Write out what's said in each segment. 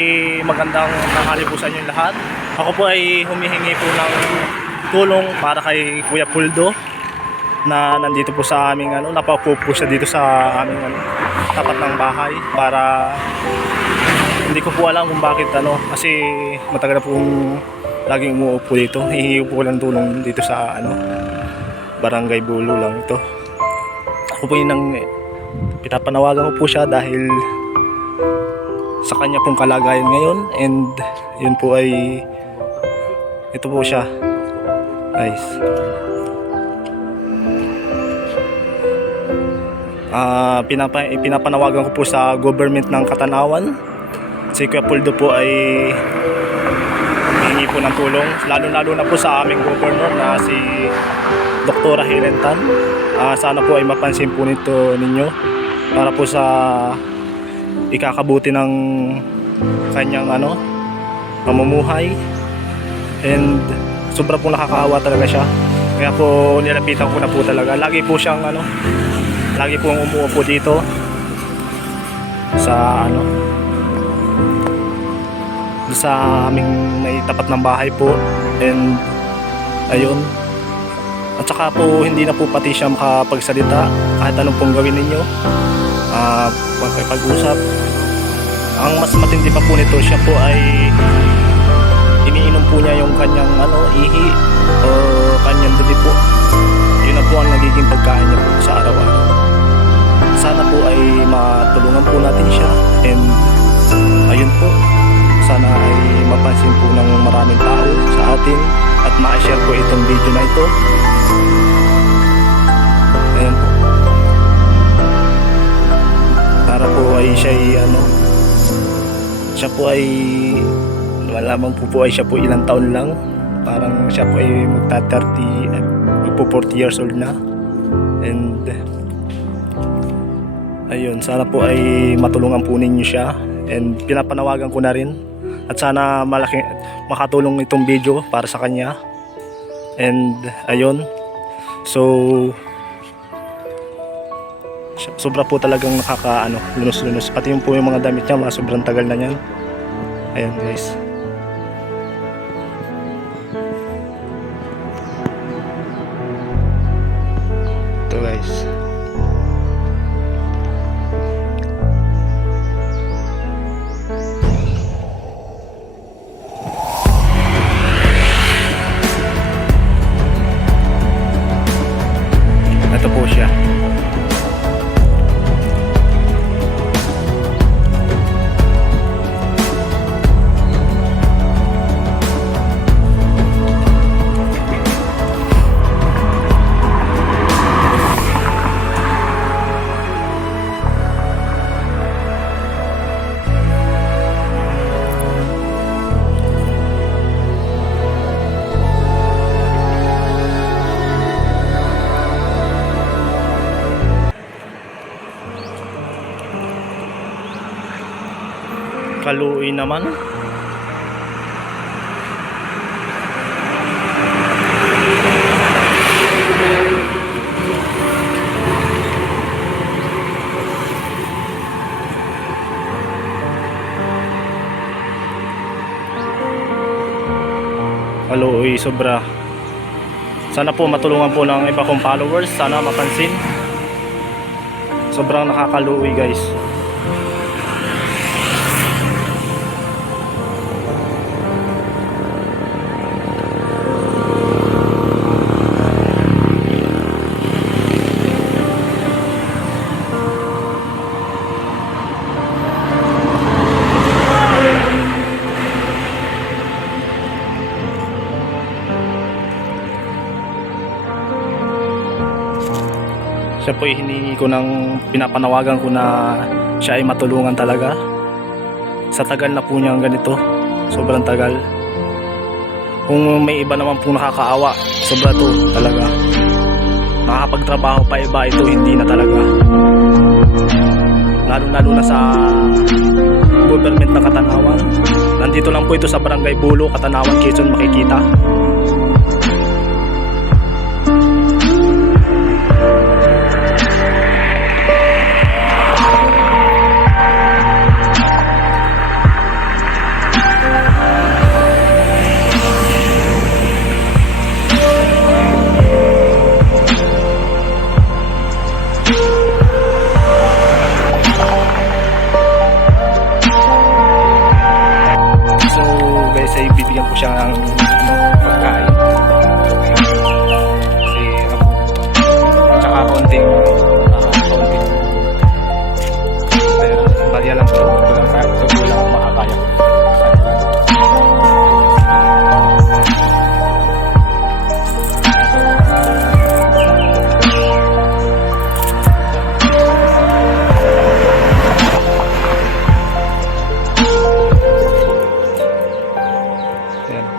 Magandang tanghali po sa inyo lahat. Ako po ay humihingi po ng tulong para kay Kuya Puldo na nandito po sa aming ano, napaupo po siya dito sa aming ano, tapat ng bahay para hindi ko po alam kung bakit ano kasi matagal na pong laging umuupo dito. Hihingi po ko ng tulong dito sa ano Barangay Bulo lang ito. Ako po yung nang pinapanawagan ko po siya dahil sa kanya pong kalagayan ngayon. And yun po ay ito po siya. Guys. Ah, pinapa, pinapanawagan ko po sa government ng Katanawan. Si Kuya Puldo po ay hingi po ng tulong. Lalo lalo na po sa aming governor na si Doktora Helen Tan. Ah, sana po ay mapansin po nito ninyo para po sa ikakabuti ng kanyang ano pamumuhay. And sobra pong nakakaawa talaga siya. Kaya po nilapitan ko na po talaga. Lagi po siyang ano lagi pong umuupo dito sa ano sa aming may tapat ng bahay po. And ayun at saka po hindi na po pati siya makapagsalita kahit anong pong gawin ninyo. Ah makipag-usap. Ang mas matindi pa po nito siya po ay iniinom po niya yung kanyang ano ihi o kanyang dumi po. Yun na po ang nagiging pagkain niya po sa araw-araw. Sana po ay matulungan po natin siya and ayun po. Sana ay mapansin po ng maraming tao sa atin at ma-share po itong video na ito. Ayun po para po ay siya ay ano siya po ay malaman po po ay siya po ilang taon lang. Parang siya po ay magta 30 at magpo 40 years old na. And ayun sana po ay matulungan po ninyo siya. And pinapanawagan ko na rin at sana malaki makatulong itong video para sa kanya and ayun so sobra po talagang nakaka ano, lunos-lunos. Pati yung po yung mga damit niya, mga sobrang tagal na niyan. Ayan guys. Ito guys. Kaluoy naman. Kaluoy sobra. Sana po matulungan po ng iba kong followers. Sana mapansin. Sobrang nakakaluoy guys. Siya po hiningi ko ng pinapanawagan ko na siya ay matulungan talaga. Sa tagal na po niyang ganito sobrang tagal. Kung may iba naman po nakakaawa sobra to talaga. Makakapagtrabaho pa iba ito hindi na talaga. Lalo lalo na sa government ng Katanawan. Nandito lang po ito sa Barangay Bulo Katanawan Quezon makikita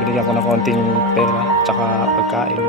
binigyan ko ng konting pera tsaka pagkain.